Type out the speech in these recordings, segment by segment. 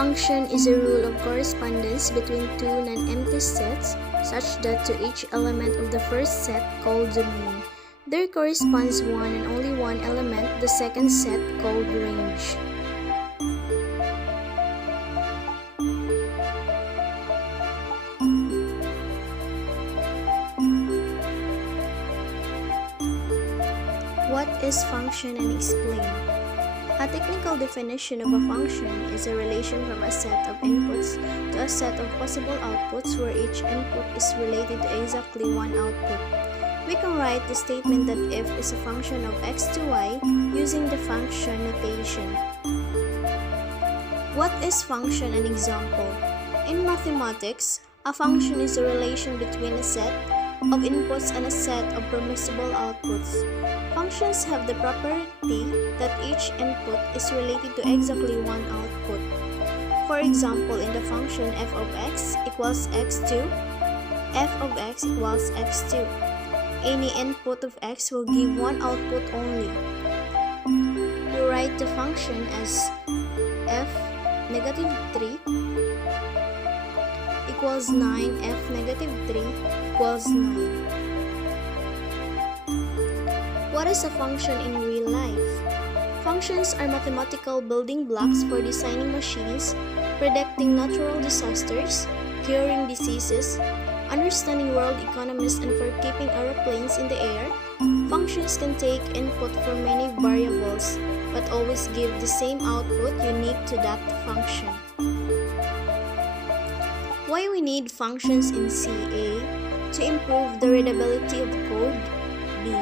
Function is a rule of correspondence between two non-empty sets such that to each element of the first set called domain, there corresponds one and only one element, the second set called range. What is function and explain? A technical definition of a function is a relation from a set of inputs to a set of possible outputs where each input is related to exactly one output. We can write the statement that f is a function of x to y using the function notation. What is function and example? In mathematics, a function is a relation between a set of inputs and a set of permissible outputs. Functions have the property that each input is related to exactly one output. For example, in the function f of x equals x2, f of x equals x2. Any input of x will give one output only. We write the function as f negative 3 equals 9, f negative 3 equals 9. What is a function in real life? Functions are mathematical building blocks for designing machines, predicting natural disasters, curing diseases, understanding world economies, and for keeping aeroplanes in the air. Functions can take input from many variables, but always give the same output unique to that function. Why we need functions in CA? To improve the readability of the code. B.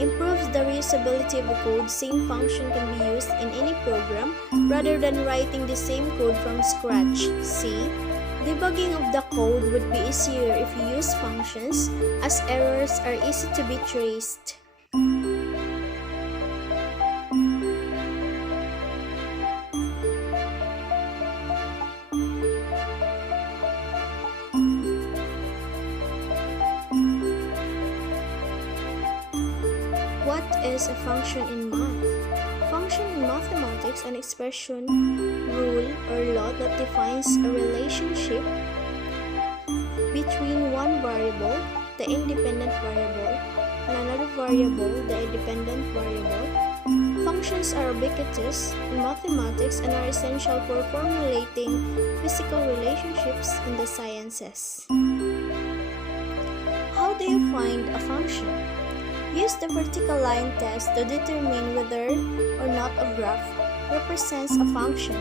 Improves the reusability of the code. Same function can be used in any program rather than writing the same code from scratch. C. Debugging of the code would be easier if you use functions, as errors are easy to be traced. What is a function in math? Function in mathematics, an expression, rule, or law that defines a relationship between one variable, the independent variable, and another variable, the dependent variable. Functions are ubiquitous in mathematics and are essential for formulating physical relationships in the sciences. How do you find a function? Use the vertical line test to determine whether or not a graph represents a function.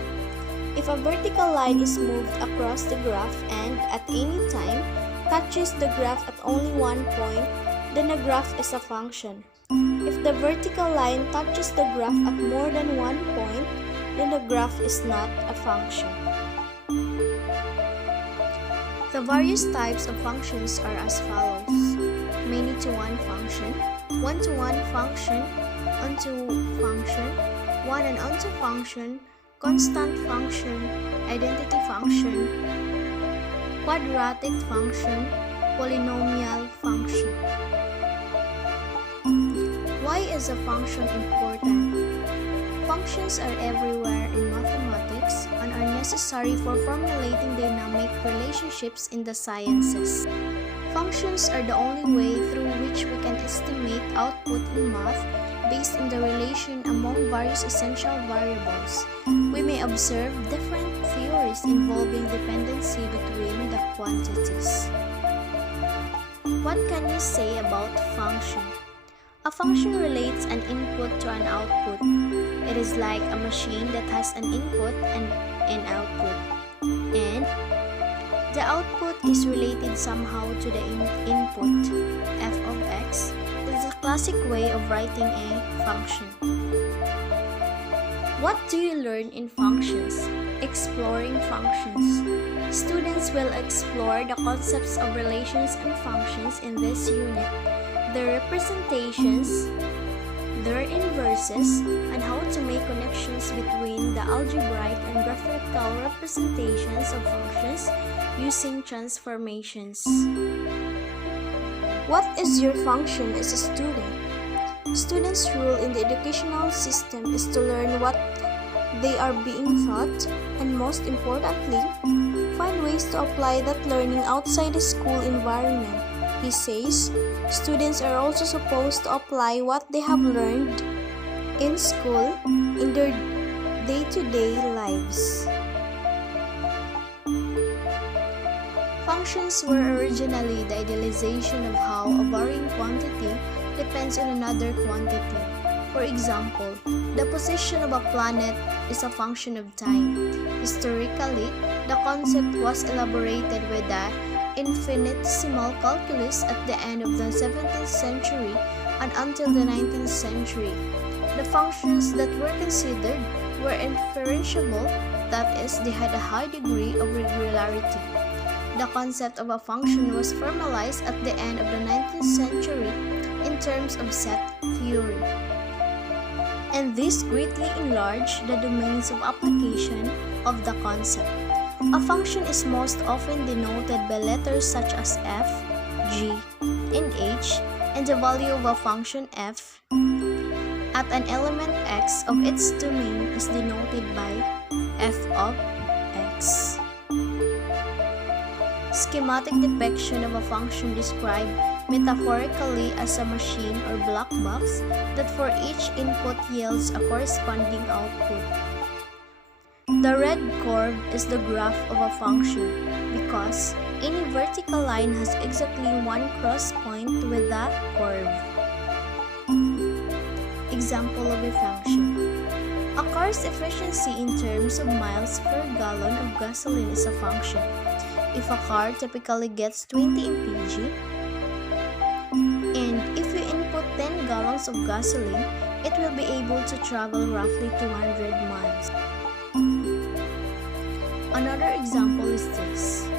If a vertical line is moved across the graph and, at any time, touches the graph at only one point, then the graph is a function. If the vertical line touches the graph at more than one point, then the graph is not a function. The various types of functions are as follows: many-to-one function, one-to-one function, onto function, one and onto function, constant function, identity function, quadratic function, polynomial function. Why is a function important? Functions are everywhere in mathematics and are necessary for formulating dynamic relationships in the sciences. Functions are the only way through which we can estimate output in math based on the relation among various essential variables. We may observe different theories involving dependency between the quantities. What can you say about function? A function relates an input to an output. It is like a machine that has an input and an output, and the output is related somehow to the input. F of x is a classic way of writing a function. What do you learn in functions? Exploring functions. Students will explore the concepts of relations and functions in this unit, their representations, their inverses, and how to make connections between the algebraic and graphical representations of functions using transformations. What is your function as a student? Students' role in the educational system is to learn what they are being taught, and most importantly, find ways to apply that learning outside the school environment. He says students are also supposed to apply what they have learned in school in their day-to-day lives. Functions were originally the idealization of how a varying quantity depends on another quantity. For example, the position of a planet is a function of time. Historically, the concept was elaborated with the infinitesimal calculus at the end of the 17th century and until the 19th century. The functions that were considered were inferentiable, that is, they had a high degree of regularity. The concept of a function was formalized at the end of the 19th century in terms of set theory, and this greatly enlarged the domains of application of the concept. A function is most often denoted by letters such as f, g, and h, and the value of a function f at an element x of its domain is denoted by f of x. Schematic depiction of a function described metaphorically as a machine or black box that for each input yields a corresponding output. The red curve is the graph of a function because any vertical line has exactly one cross point with the curve. Example of a function. A car's efficiency in terms of miles per gallon of gasoline is a function. If a car typically gets 20 mpg, and if you input 10 gallons of gasoline, it will be able to travel roughly 200 miles. Another example is this.